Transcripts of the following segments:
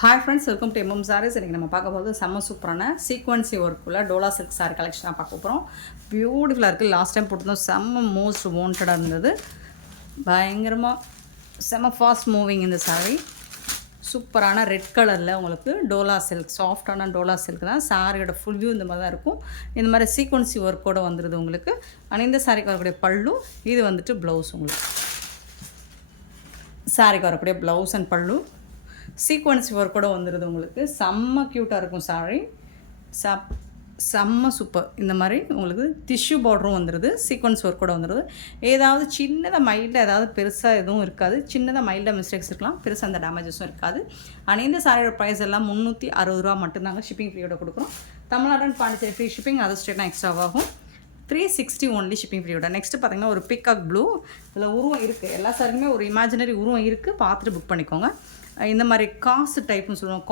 Hi friends, welcome to MM sarees. இன்றைக்கி நம்ம பார்க்க போகிறது செம்ம சூப்பரான சீக்வன்சி ஒர்க்குள்ள டோலா சில்க் சாரி கலெக்ஷனாக பார்க்க போகிறோம். பியூட்டிஃபுல்லாக இருக்குது. லாஸ்ட் டைம் போட்டிருந்தோம், செம்ம மோஸ்ட் வாண்டடாக இருந்தது. பயங்கரமாக செம்ம ஃபாஸ்ட் மூவிங் இந்த சாரீ. சூப்பரான ரெட் கலரில் உங்களுக்கு டோலா சில்க், சாஃப்டான டோலா சில்க் தான். சாரியோட ஃபுல் வியூ இந்த மாதிரி தான் இருக்கும். இந்த மாதிரி சீக்வன்சி ஒர்க்கோடு வந்துடுது உங்களுக்கு. ஆனால் இந்த சாரிக்கு வரக்கூடிய பல்லு, இது வந்துட்டு ப்ளவுஸ். உங்களுக்கு சாரிக்கு வரக்கூடிய ப்ளவுஸ் அண்ட் பல்லு சீக்வன்ஸ் ஒர்க்கோட வந்துடுது உங்களுக்கு. செம்ம க்யூட்டாக இருக்கும் சாரி. செம்ம சூப்பர். இந்த மாதிரி உங்களுக்கு டிஷ்யூ பார்டரும் வந்துடுது, சீக்வன்ஸ் ஒர்க்கோட வந்துடுது. ஏதாவது சின்னதாக மைல்டாக ஏதாவது பெருசாக எதுவும் இருக்காது. சின்னதாக மைல்டாக மிஸ்டேக்ஸ் இருக்கலாம், பெருசாக அந்த டேமேஜஸும் இருக்காது. ஆனால் இந்த சாரியோட ப்ரைஸ் எல்லாம் 360 ரூபா மட்டும்தாங்க. ஷிப்பிங் ஃப்ரீயோட கொடுக்குறோம். Tamil Nadu and Pondicherry free shipping, other ஸ்டேட்னா எக்ஸ்ட்ராவாகும். 360 ஒன்லி ஷிப்பிங் ஃப்ரீயோட. நெக்ஸ்ட்டு பார்த்தீங்கன்னா ஒரு பிக்காக் ப்ளூ. இதில் உருவம் இருக்குது, எல்லா சாரிக்குமே ஒரு இமேஜினரி உருவம் இருக்குது. பார்த்துட்டு புக் பண்ணிக்கோங்க. இந்த மாதிரி காசு டைப்னு சொல்லுவோம்,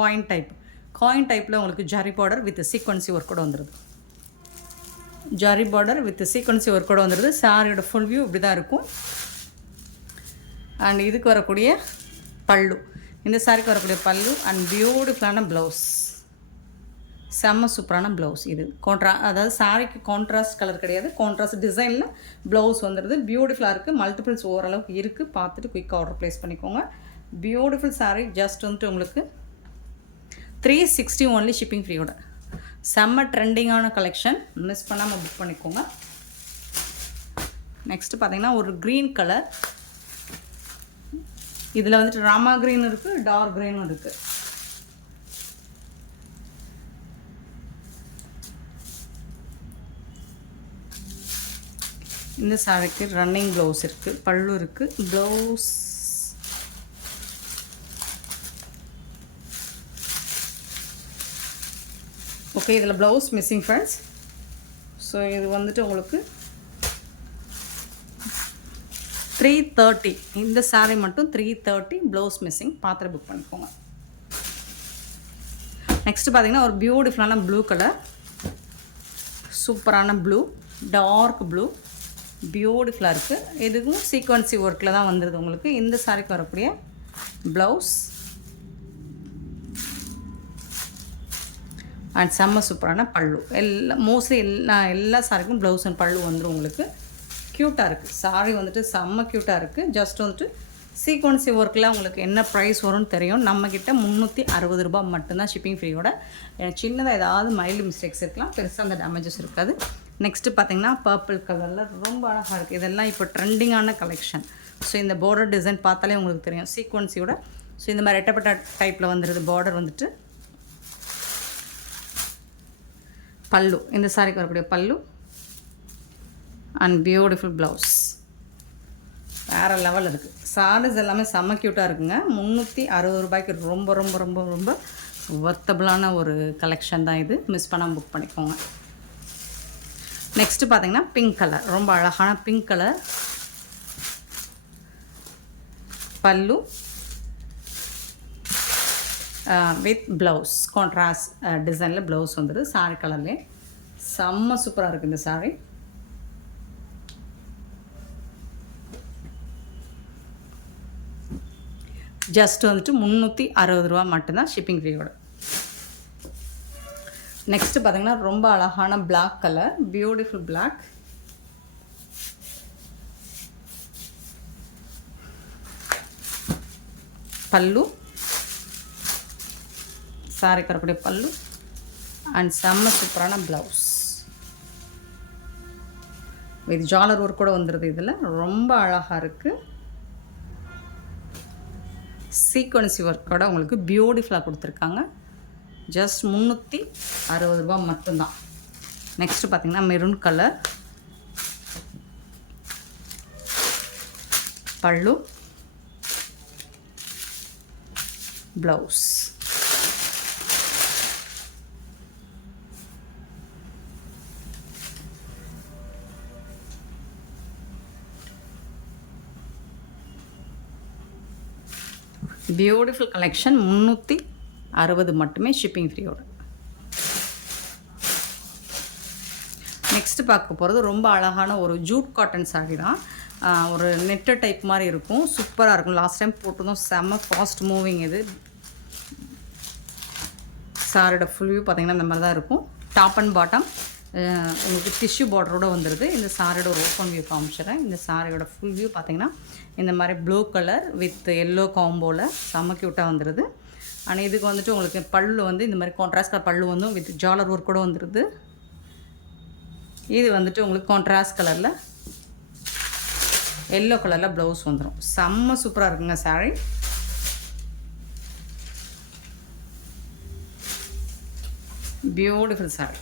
காயின் டைப்பில் உங்களுக்கு ஜரி பார்டர் வித் சீக்வன்சி ஒர்க்கோட வந்துடுது. ஜரி பார்டர் வித் சீக்வன்சி ஒர்க்கோட வந்துடுது. சாரியோட ஃபுல் வியூ இப்படி தான் இருக்கும். அண்ட் இதுக்கு வரக்கூடிய பல்லு, இந்த சாரிக்கு வரக்கூடிய பல்லு அண்ட் பியூட்டிஃபுல்லான ப்ளவுஸ். செம்ம சூப்பரான ப்ளவுஸ். இது அதாவது சாரிக்கு கான்ட்ராஸ்ட் கலர் கிடையாது, கான்ட்ராஸ்ட் டிசைனில் ப்ளவுஸ் வந்துடுது. பியூட்டிஃபுல்லாக இருக்குது. மல்டிபிள்ஸ் ஓரளவுக்கு இருக்குது. பார்த்துட்டு குயிக்காக ஆர்டர் ப்ளேஸ் பண்ணிக்கோங்க. பியூட்டிஃபுல் சாரீ. ஜஸ்ட் வந்துட்டு உங்களுக்கு 360 ஒன்லி ஷிப்பிங் ஃப்ரீயோட. செம்ம ட்ரெண்டிங்கான கலெக்ஷன், மிஸ் பண்ணாமல் புக் பண்ணிக்கோங்க. நெக்ஸ்ட்டு பார்த்தீங்கன்னா ஒரு க்ரீன் கலர். இதில் வந்துட்டு ராமா க்ரீன் இருக்குது, டார்க் க்ரீனும் இருக்குது. இந்த சாரிக்கு ரன்னிங் ப்ளவுஸ் இருக்குது, பல்லு இருக்குது, ப்ளவுஸ் ஓகே. இதில் ப்ளவுஸ் மிஸ்ஸிங் ஃப்ரெண்ட்ஸ். ஸோ இது வந்துட்டு உங்களுக்கு 330. இந்த சாரீ மட்டும் 330, ப்ளவுஸ் மிஸ்ஸிங். பார்த்துட்டு புக் பண்ணிக்கோங்க. நெக்ஸ்ட்டு பார்த்தீங்கன்னா ஒரு பியூட்டிஃபுல்லான ப்ளூ கலர், சூப்பரான ப்ளூ, டார்க் ப்ளூ, பியூட்டிஃபுல்லாக இருக்குது. இதுக்கும் சீக்வன்சி ஒர்க்கில் தான் வந்துடுது உங்களுக்கு. இந்த சாரிக்கு வரக்கூடிய ப்ளவுஸ் அண்ட் செம்ம சூப்பரான பல்லு. மோஸ்ட்லி எல்லா சாரிக்கும் ப்ளவுஸ் அண்ட் பல்லு வந்துடும் உங்களுக்கு. க்யூட்டாக இருக்குது சாரி, வந்துட்டு செம்ம க்யூட்டாக இருக்குது. ஜஸ்ட் வந்துட்டு சீக்வன்சி ஒர்க்கில் உங்களுக்கு என்ன ப்ரைஸ் வரும்னு தெரியும். நம்மக்கிட்ட 360 ரூபா மட்டும்தான் ஷிப்பிங் ஃப்ரீயோட. சின்னதாக ஏதாவது மைல்டு மிஸ்டேக்ஸ் இருக்கலாம், பெருசாக அந்த டேமேஜஸ் இருக்காது. நெக்ஸ்ட்டு பார்த்தீங்கன்னா பர்பிள் கலரில் ரொம்ப அழகாக இருக்குது. இதெல்லாம் இப்போ ட்ரெண்டிங்கான கலெக்ஷன். ஸோ இந்த பார்டர் டிசைன் பார்த்தாலே உங்களுக்கு தெரியும் சீக்வன்சியோட. ஸோ இந்த மாதிரி ரெட்டப்பட்ட டைப்பில் வந்துடுது பார்டர் வந்துட்டு. பல்லு, இந்த சாரிக்கு வரக்கூடிய பல்லு அண்ட் பியூட்டிஃபுல் ப்ளவுஸ். வேறு லெவல் இருக்குது. சாரீஸ் எல்லாமே செம்ம க்யூட்டாக இருக்குங்க. 360 ரூபாய்க்கு ரொம்ப ரொம்ப ரொம்ப ரொம்ப ஒர்த்தபிளான ஒரு கலெக்ஷன் தான் இது. மிஸ் பண்ணாமல் புக் பண்ணிக்கோங்க. நெக்ஸ்ட்டு பார்த்தீங்கன்னா பிங்க் கலர், ரொம்ப அழகான பிங்க் கலர். பல்லு வித் ப்ளவுஸ், கான்ட்ராஸ்ட் டிசைனில் ப்ளவுஸ் வந்துடுது. சாரி கலர்லேயே செம்ம சூப்பராக இருக்குது இந்த சாரி. ஜஸ்ட் வந்துட்டு 360 ரூபா மட்டும்தான் ஷிப்பிங் ஃப்ரீயோட. நெக்ஸ்ட்டு பார்த்தீங்கன்னா ரொம்ப அழகான பிளாக் கலர், பியூட்டிஃபுல் பிளாக். பல்லு, சாரிக்கு வரக்கூடிய பல்லு அண்ட் செம்ம சூப்பரான ப்ளவுஸ் வித் ஜாலர் ஒர்க் கூட வந்துடுது. இதில் ரொம்ப அழகாக இருக்குது. சீக்வன்சி ஒர்க்கோட உங்களுக்கு பியூட்டிஃபுல்லாக கொடுத்துருக்காங்க. ஜஸ்ட் 360 ரூபா மட்டும்தான். நெக்ஸ்ட்டு பார்த்தீங்கன்னா மெரூன் கலர், பல்லு, ப்ளவுஸ். Beautiful collection. 360 மட்டுமே ஷிப்பிங் ஃப்ரீயோட. நெக்ஸ்ட்டு பார்க்க போகிறது ரொம்ப அழகான ஒரு ஜூட் காட்டன் சாரி தான். ஒரு நெட்டர் டைப் மாதிரி இருக்கும், சூப்பராக இருக்கும். லாஸ்ட் டைம் போட்டதும் செம்ம ஃபாஸ்ட் மூவிங். இது சாரியோட ஃபுல் வியூ பார்த்திங்கன்னா இந்த மாதிரி தான் இருக்கும். டாப் அண்ட் பாட்டம் உங்களுக்கு டிஷ்யூ பார்டரோடு வந்துடுது. இந்த சாரியோட ஒரு ஓப்பன் வியூ காமிச்சிடுறேன். இந்த சாரியோட ஃபுல் வியூ பார்த்திங்கன்னா இந்த மாதிரி ப்ளூ கலர் வித் எல்லோ காம்போவில் செம்ம க்யூட்டாக வந்துடுது. ஆனால் இதுக்கு வந்துட்டு உங்களுக்கு பல்லு வந்து இந்த மாதிரி கான்ட்ராஸ்ட் கலர் பல்லு வந்து வித் ஜாலர் ஒர்க் கூட வந்துடுது. இது வந்துட்டு உங்களுக்கு கான்ட்ராஸ்ட் கலரில் எல்லோ கலரில் ப்ளவுஸ் வந்துடும். செம்ம சூப்பராக இருக்குங்க சாரி. Beautiful sorry.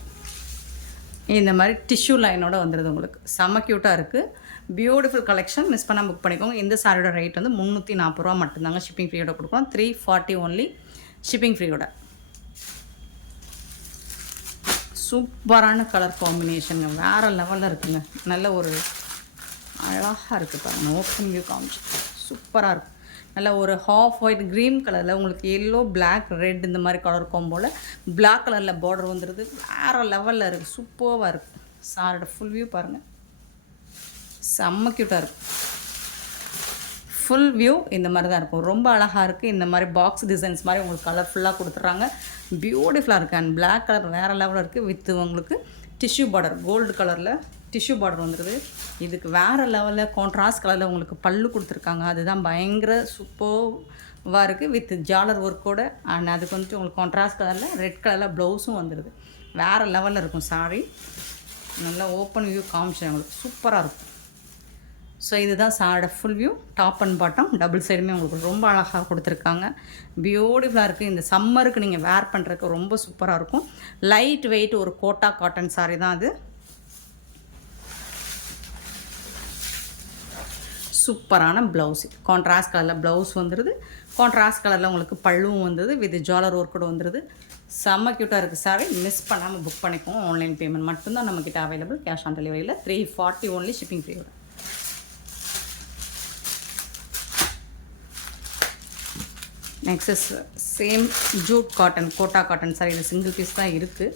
இந்த மாதிரி டிஷ்யூ லைனோட வந்துடுது உங்களுக்கு. செம்ம க்யூட்டாக இருக்குது. Beautiful collection. மிஸ் பண்ணால் புக் பண்ணிக்கோங்க. இந்த சாரியோட ரேட் வந்து 340 ரூபா மட்டும்தாங்க. ஷிப்பிங் ஃப்ரீயோட கொடுக்குறோம். 340 ஒன்லி ஷிப்பிங் ஃப்ரீயோட. சூப்பரான கலர் காம்பினேஷனுங்க. வேறு லெவலில் இருக்குங்க. நல்ல ஒரு அழகாக இருக்குது பாருங்கள். ஓப்பன் வியூ காமிச்சு சூப்பராக இருக்குது. நல்ல ஒரு ஹாஃப் ஒயிட் க்ரீன் கலரில் உங்களுக்கு எல்லோ பிளாக் ரெட் இந்த மாதிரி கலர் காம்போல பிளாக் கலரில் பார்டர் வந்துடுது. வேறு லெவலில் இருக்குது. சூப்பராக இருக்குது. சாரோட ஃபுல் வியூ பாருங்கள். செம்ம க்யூட்டாக இருக்குது. ஃபுல் வியூ இந்த மாதிரி தான் இருக்கும். ரொம்ப அழகாக இருக்குது. இந்த மாதிரி பாக்ஸ் டிசைன்ஸ் மாதிரி உங்களுக்கு கலர்ஃபுல்லாக கொடுத்துட்றாங்க. பியூட்டிஃபுல்லாக இருக்குது. அண்ட் பிளாக் கலர் வேறு லெவலில் இருக்குது. வித் உங்களுக்கு டிஷ்யூ பார்டர் கோல்டு கலரில் டிஷ்யூ பார்டர் வந்துடுது. இதுக்கு வேறு லெவலில் கான்ட்ராஸ்ட் கலரில் உங்களுக்கு பல்லு கொடுத்துருக்காங்க. அதுதான் பயங்கர சூப்பராக இருக்குது. வித் ஜாலர் ஒர்க்கோட. அண்ட் அதுக்கு வந்துட்டு உங்களுக்கு கான்ட்ராஸ்ட் கலரில் ரெட் கலரில் ப்ளவுஸும் வந்துடுது. வேறு லெவலில் இருக்கும் சாரி. நல்லா ஓப்பன் வியூ காமிச்சேன் உங்களுக்கு. சூப்பராக இருக்கும். ஸோ இதுதான் சாரோட full view. Top and bottom double சைடுமே உங்களுக்கு ரொம்ப அழகாக கொடுத்துருக்காங்க. பியூட்டிஃபுல்லாக இருக்குது. இந்த சம்மருக்கு நீங்கள் வேர் பண்ணுறதுக்கு ரொம்ப சூப்பராக இருக்கும். லைட் வெயிட் ஒரு கோட்டா காட்டன் சாரி தான் அது. சூப்பரான ப்ளவுஸ். கான்ட்ராஸ்ட் கலரில் ப்ளவுஸ் வந்துடுது. கான்ட்ராஸ்ட் கலரில் உங்களுக்கு பல்லுவும் வந்துடுது. வித் ஜாலர் ஒர்க் கூட வந்துடுது. செம்ம க்யூட்டாக இருக்குது சாரி. மிஸ் பண்ணாமல் புக் பண்ணிக்கோங்க. ஆன்லைன் பேமெண்ட் மட்டும்தான் நம்மக்கிட்ட அவைலபிள். கேஷ் ஆன் டெலிவரியில் 340 ஒன்லி ஷிப்பிங் ஃப்ரீயோட. Next same jute cotton Kota cotton sari. இது சிங்கிள் பீஸ் தான் இருக்குது.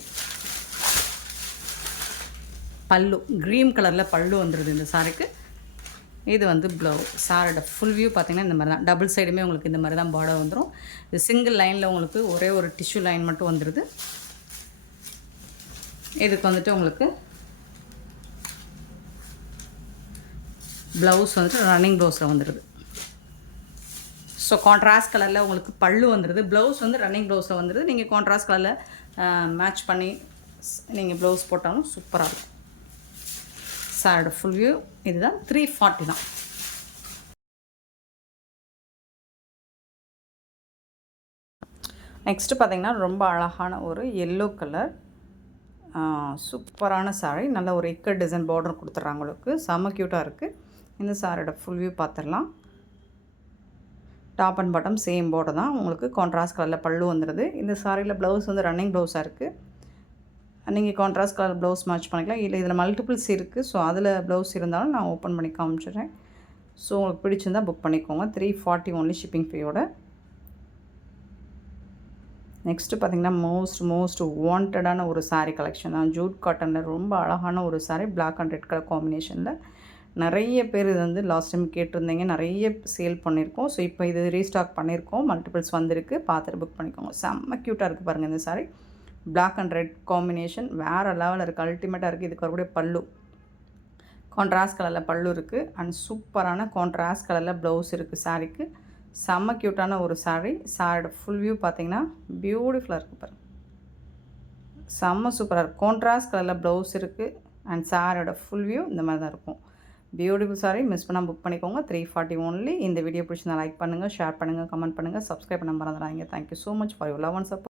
பல்லு க்ரீன் கலரில் பல்லு வந்துடுது இந்த சாரிக்கு. இது வந்து ப்ளவுஸ். சாரோட ஃபுல் வியூ பார்த்திங்கன்னா இந்த மாதிரி தான். டபுள் சைடுமே உங்களுக்கு இந்த மாதிரி தான் பார்டர் வந்துடும். இது சிங்கிள் லைனில் உங்களுக்கு ஒரே ஒரு டிஷ்யூ லைன் மட்டும் வந்துடுது. இதுக்கு வந்துட்டு உங்களுக்கு ப்ளவுஸ் வந்துட்டு ரன்னிங் ப்ளவுஸில் வந்துடுது. ஸோ கான்ட்ராஸ்ட் கலரில் உங்களுக்கு பல்லு வந்துடுது. ப்ளவுஸ் வந்து ரன்னிங் ப்ளவுஸில் வந்துடுது. நீங்கள் கான்ட்ராஸ்ட் கலரில் மேட்ச் பண்ணி நீங்கள் ப்ளவுஸ் போட்டாலும் சூப்பராக இருக்கும். சாரோட ஃபுல் வியூ இதுதான். 340 தான். நெக்ஸ்ட்டு பார்த்திங்கன்னா ரொம்ப அழகான ஒரு எல்லோ கலர் சூப்பரான சாரி. நல்ல ஒரு இக்கட் டிசைன் பார்டர் கொடுத்துட்றாங்க உங்களுக்கு. செம்ம க்யூட்டாக இருக்குது. இந்த சாரியோட ஃபுல் வியூ பார்த்துடலாம். Top and bottom same border தான். உங்களுக்கு கான்ட்ராஸ்ட் கலரில் பல்லு வந்துடுது. இந்த சாரியில் ப்ளவுஸ் வந்து ரன்னிங் ப்ளவுஸாக இருக்குது. நீங்கள் கான்ட்ராஸ்ட் கலர் ப்ளவுஸ் மேட்ச் பண்ணிக்கலாம். இல்லை இதில் மல்டிபிள்ஸ் இருக்குது. ஸோ அதில் ப்ளவுஸ் இருந்தாலும் நான் ஓப்பன் பண்ணி காமிச்சிடுறேன். ஸோ உங்களுக்கு பிடிச்சிருந்தால் புக் பண்ணிக்கோங்க. 340 ஒன்லி ஷிப்பிங் ஃப்ரீயோட. நெக்ஸ்ட்டு பார்த்திங்கன்னா மோஸ்ட் வாண்டடான ஒரு சாரீ கலெக்ஷன் தான். ஜூட் காட்டனில் ரொம்ப அழகான ஒரு saree. Black and red colour காம்பினேஷனில் நிறைய பேர் இது வந்து லாஸ்ட் டைம் கேட்டிருந்தீங்க. நிறைய சேல் பண்ணியிருக்கோம். ஸோ இப்போ இது ரீஸ்டாக் பண்ணியிருக்கோம். மல்டிபிள்ஸ் வந்திருக்கு. பார்த்துட்டு புக் பண்ணிக்கோங்க. செம்ம க்யூட்டாக இருக்குது பாருங்கள் இந்த saree. Black and red combination வேறு லெவலில் இருக்குது. அல்டிமேட்டாக இருக்குது. இதுக்கு வரக்கூடிய பல்லு கான்ட்ராஸ்ட் கலரில் பல்லு இருக்குது. அண்ட் சூப்பரான கான்ட்ராஸ்ட் கலரில் ப்ளவுஸ் இருக்குது சாரீக்கு. செம்ம க்யூட்டான ஒரு சாரீ. சாரியோட ஃபுல் வியூ பார்த்திங்கன்னா பியூட்டிஃபுல்லாக இருக்குது பாருங்கள். செம்ம சூப்பராக இருக்குது. கான்ட்ராஸ்ட் கலரில் ப்ளவுஸ் இருக்குது. அண்ட் சாரியோட ஃபுல் வியூ இந்த மாதிரி தான் இருக்கும். Beautiful sorry. மிஸ் பண்ணால் புக் பண்ணிக்கோங்க. 340 ஒன்லி. இந்த வீடியோ பிடிச்சி லைக் பண்ணுங்கள், ஷேர் பண்ணுங்கள், கமெண்ட் பண்ணுங்கள், சப்ஸ்கிரைப் பண்ண மறந்துடாதீங்க. Thank you so much for your love and support.